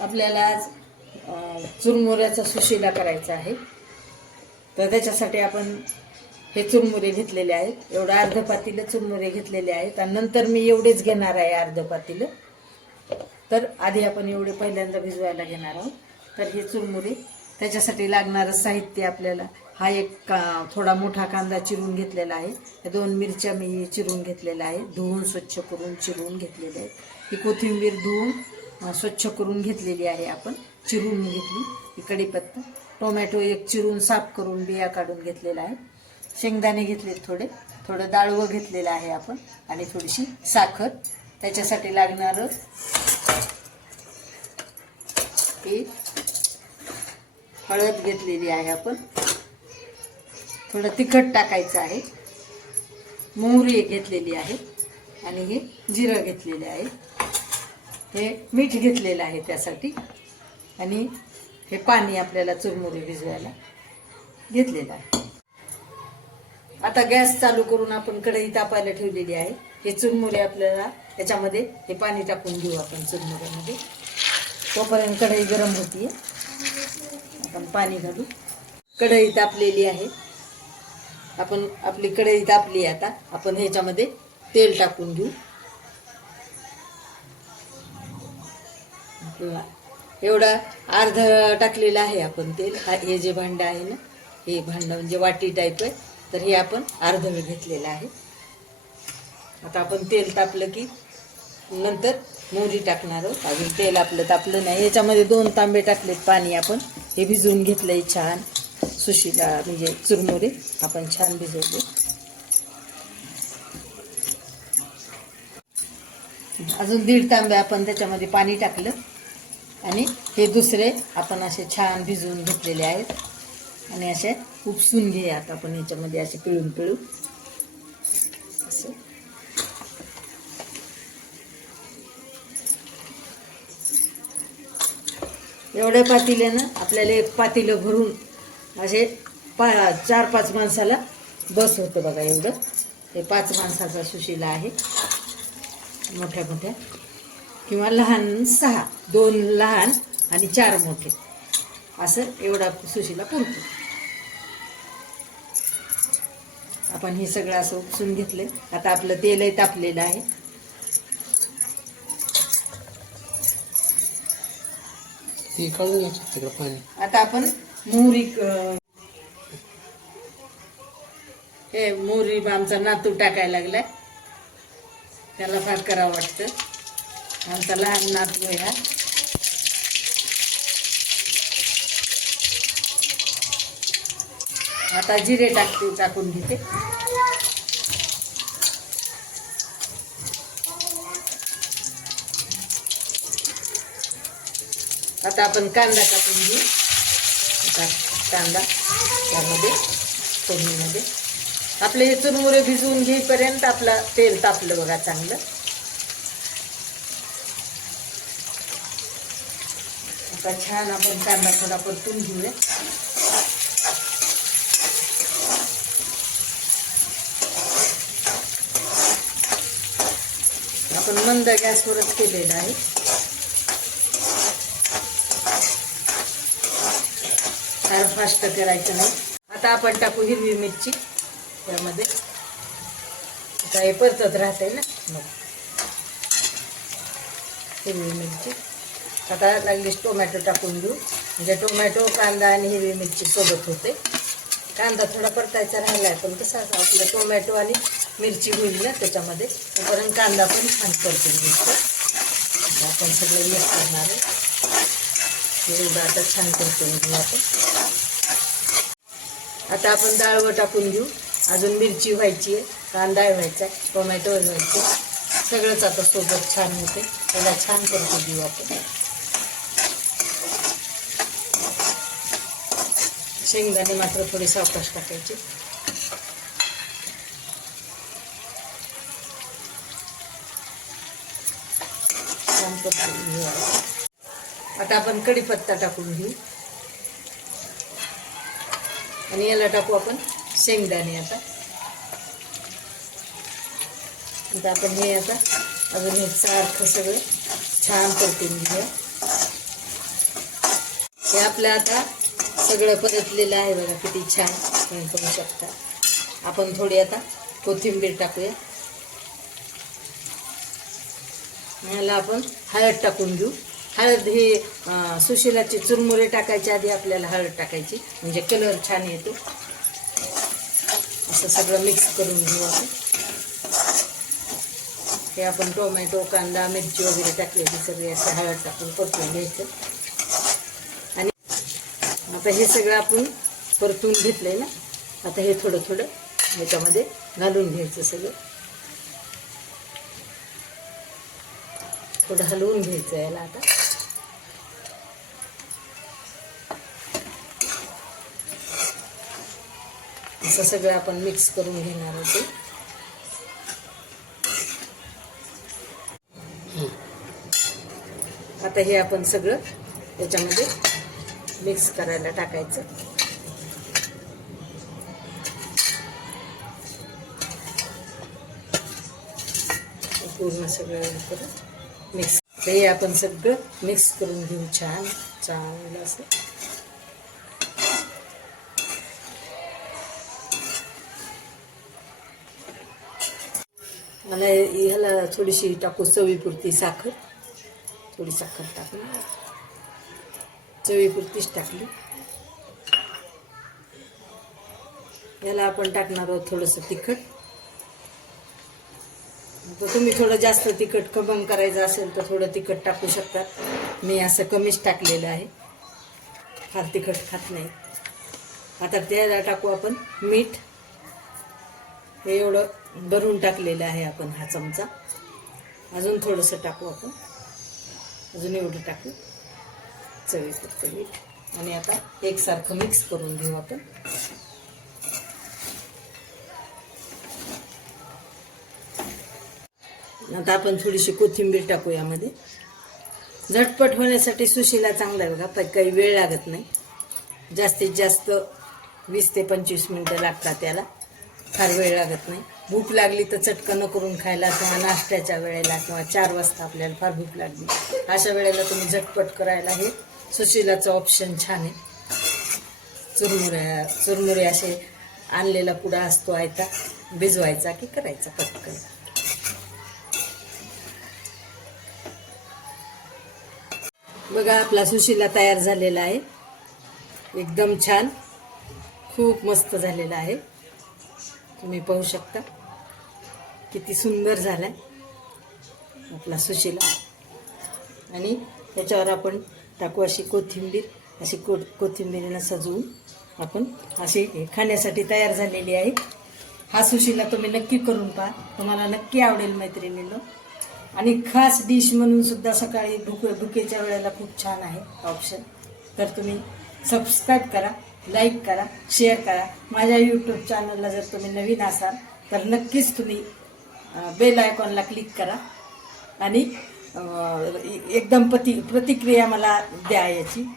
आपल्याला आज चुरमुऱ्याचा सुशिला करायचा आहे. तर त्याच्यासाठी आपण हे चुरमुरे घेतलेले आहेत. एवढं अर्ध पातीलं चुरमुरे घेतलेले आहेत. आणि नंतर मी एवढेच घेणार आहे अर्ध पातीलं तर आधी आपण एवढे पहिल्यांदा भिजवायला घेणार आहोत. तर हे चुरमुरे त्याच्यासाठी लागणारं साहित्य आपल्याला हा एक का थोडा मोठा कांदा चिरून घेतलेला आहे. या दोन मिरच्या मी चिरून घेतलेल्या आहे धुवून स्वच्छ करून चिरून घेतलेल्या आहेत. ही कोथिंबीर धुवून स्वच्छ करून घेतलेली आहे आपण चिरून घेतली. ही कढीपत्ता टोमॅटो एक चिरून साफ करून बिया काढून घेतलेला आहे शेंगदाणे घेतलेत थोडे थोडं डाळवं घेतलेलं आहे आपण आणि थोडीशी साखर. त्याच्यासाठी लागणारं ही हळद घेतलेली आहे आपण. थोडं तिखट टाकायचं आहे. मोहरी घेतलेली आहे. आणि हे जिरं घेतलेले आहे. हे मीठ घेतलेलं आहे त्यासाठी. आणि हे पाणी आपल्याला चुरमुरी भिजवायला घेतलेलं आहे. आता गॅस चालू करून आपण कढई तापायला ठेवलेली आहे. हे चुरमुरे आपल्याला त्याच्यामध्ये हे पाणी टाकून घेऊ आपण चुरमुऱ्यामध्ये. तोपर्यंत कढई गरम होती आपण पाणी घालू. कढई तापलेली आहे. आपण आपली कढई तापली आहे आता. आपण ह्याच्यामध्ये तेल टाकून घेऊ. एवढं अर्ध टाकलेलं आहे आपण तेल. हा हे जे भांडं आहे ना हे भांडं म्हणजे वाटी टाईप आहे. तर हे आपण अर्ध वेळ घेतलेलं आहे. आता आपण तेल तापलं की नंतर मोहरी टाकणार आहोत. अजून तेल आपलं तापलं नाही. याच्यामध्ये दोन तांबे टाकलेत पाणी आपण. हे भिजवून घेतलंय छान. सुशीला म्हणजे चुरमुरे. आपण छान भिजवले. अजून दीड तांबे आपण त्याच्यामध्ये पाणी टाकलं. आणि हे दुसरे आपण असे छान भिजवून घेतलेले आहेत. आणि असे उपसून घेऊयात आपण याच्यामध्ये असे पिळून पिळून असं. एवढ्या पातील्यानं आपल्याला एक पातीलं भरून असे पा चार पाच माणसाला बस होतं बघा एवढं. हे पाच माणसाचा सुशिला आहे. मोठ्या मोठ्या. किंवा लहान सहा दोन लहान आणि चार मोठे. असं एवढा सुशीला पुरतो आपण हे सगळं असं उपसून घेतलं. आता आपलं तेलही तापलेलं आहे. ती काढून घ्यायची तिकडं पाणी. आता आपण मोहरी हे मोहरी आमचा नातू टाकायला लागलाय. त्याला फार करावं वाटतं. आमचा लहान नातू आहे आता जिरे टाकते टाकून घेते. आता आपण कांदा टाकून घेऊ. कांदा त्यामध्ये फोडणीमध्ये. आपले हे चुरमुरे भिजवून घेईपर्यंत आपला तेल तापलं बघा चांगलं. आता छान आपण कांदा थोडा परतून घेऊया. आपण मंद गॅसवरच केलेलं आहे. फार फास्ट करायचं नाही. आता आपण टाकू हिरवी मिरची त्यामध्ये. आता हे परतत राहते ना? मग. हिरवी मिरची. आता लागलीच टोमॅटो टाकून देऊ. म्हणजे टोमॅटो कांदा आणि हिरवी मिरची सोबत होते. कांदा थोडा परतायचा राहिला आहे पण कसं आपलं टोमॅटो आणि मिरची होईल ना त्याच्यामध्ये. तोपर्यंत कांदा पण छान परतून घ्यायचं. आपण सगळं मिक्स करणार आहे. एवढं आता छान परतून घेऊ आपण. आता आपण डाळवं टाकून घेऊ. अजून मिरची व्हायची आहे कांदा व्हायचा आहे टोमॅटो व्हायचं सगळंच आता सोबत छान होते. त्याला छान परतून देऊ आपण. शेंगदाणे मात्र थोडे सावकाश टाकायचे. छान आता आपण कढीपत्ता टाकून घेऊ. आणि याला टाकू आपण शेंगदाणे आता. आता आपण हे आता अजून हे सारखं सगळं छान परतून घेऊया. हे आपल्या आता सगळं परतलेलं आहे बघा किती छान तुम्ही करू शकता. आपण थोडी आता कोथिंबीर टाकूया. ह्याला आपण हळद टाकून घेऊ. हळद ही सुशिलाची चुरमुरे टाकायच्या आधी आपल्याला हळद टाकायची म्हणजे कलर छान येतो. असं सगळं मिक्स करून घेऊ आपण. हे आपण टोमॅटो कांदा मिरची वगैरे टाकलेली सगळी असं हळद टाकून परतून घ्यायचं. आता हे सगळं आपण परतून घेतलंय ना? आता हे थोडं थोडं ह्याच्यामध्ये घालून घ्यायचं सगळं. थोडं हलवून घ्यायचं याला आता. असं सगळं आपण मिक्स करून घेणार होते आता हे आपण सगळं त्याच्यामध्ये मिक्स करायला टाकायचं. पूर्ण सगळं करून मिक्स. हे आपण सगळं मिक्स करून घेऊ छान चांगलं असं. मला ह्याला थोडीशी टाकू चवीपुरती साखर. थोडी साखर टाकली चवीपुरतीच टाकली. याला आपण टाकणार आहोत थोडंसं तिखट. तर तुम्ही थोडं जास्त तिखट कबम करायचं असेल तर थोडं तिखट टाकू शकतात मी असं कमीच टाकलेलं आहे. फार तिखट खात नाही. आता त्याला टाकू आपण मीठ. हे एवढं भरून टाकलेलं आहे आपण हा चमचा. अजून थोडंसं टाकू आपण. अजून एवढं टाकू. चवीपुरतं मीठ. आणि आता एकसारखं मिक्स करून घेऊ आपण. आता आपण थोडीशी कोथिंबीर टाकू यामध्ये. झटपट होण्यासाठी सुशीला चांगला आहे बघा पण काही वेळ लागत नाही. जास्तीत जास्त वीस ते पंचवीस मिनटं लागतात त्याला फार वेळ लागत नाही. भूक लागली तर चटकन करून खायला किंवा नाश्त्याच्या वेळेला किंवा चार वाजता आपल्याला फार भूक लागली. अशा वेळेला तुम्ही झटपट करायला हे सुशिलाचं ऑप्शन छान आहे. चुरमुऱ्या चुरमुरे असे आणलेला पुडा असतो आयता भिजवायचा की करायचा पटकन. बघा आपला सुशिला तयार झालेला आहे. एकदम छान. खूप मस्त झालेला आहे. तुम्ही पाहू शकता. किती सुंदर झालाय. आपला सुशिला. आणि त्याच्यावर आपण टाकू अशी कोथिंबीर अशी को कोथिंबीरीनं सजवून आपण अशी खाण्यासाठी तयार झालेली आहे. हा सुशीला तुम्ही नक्की करून पहा. तुम्हाला नक्की आवडेल मैत्रिणींनो. आणि खास डिश म्हणून सुद्धा सकाळी भुक भुकेच्या वेळेला खूप छान आहे ऑप्शन तर तुम्ही सबस्क्राईब करा लाईक करा शेअर करा. माझ्या यूट्यूब चॅनलला जर तुम्ही नवीन असाल तर नक्कीच तुम्ही बेल आयकॉनला क्लिक करा. आणि एक दंपती प्रतिक्रिया मला द्या याची.